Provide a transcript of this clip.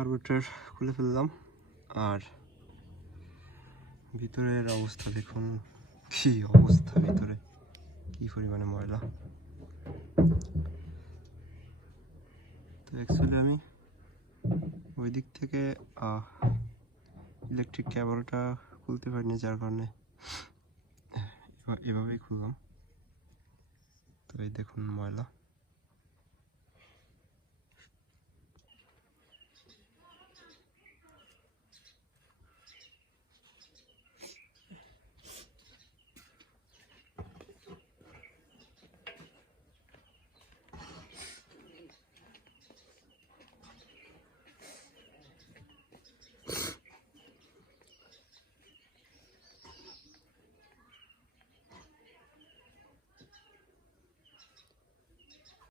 Carburettor খুলে ফেললাম। আর ভিতরের অবস্থা দেখুন, কি অবস্থা, ভিতরে কি পরিমাণে ময়লা। তো অ্যাকচুয়ালি আমি ওই দিক থেকে ইলেকট্রিক কেবলটা খুলতে পারিনি, যার কারণে এভাবেই খুললাম। তো এই দেখুন ময়লা।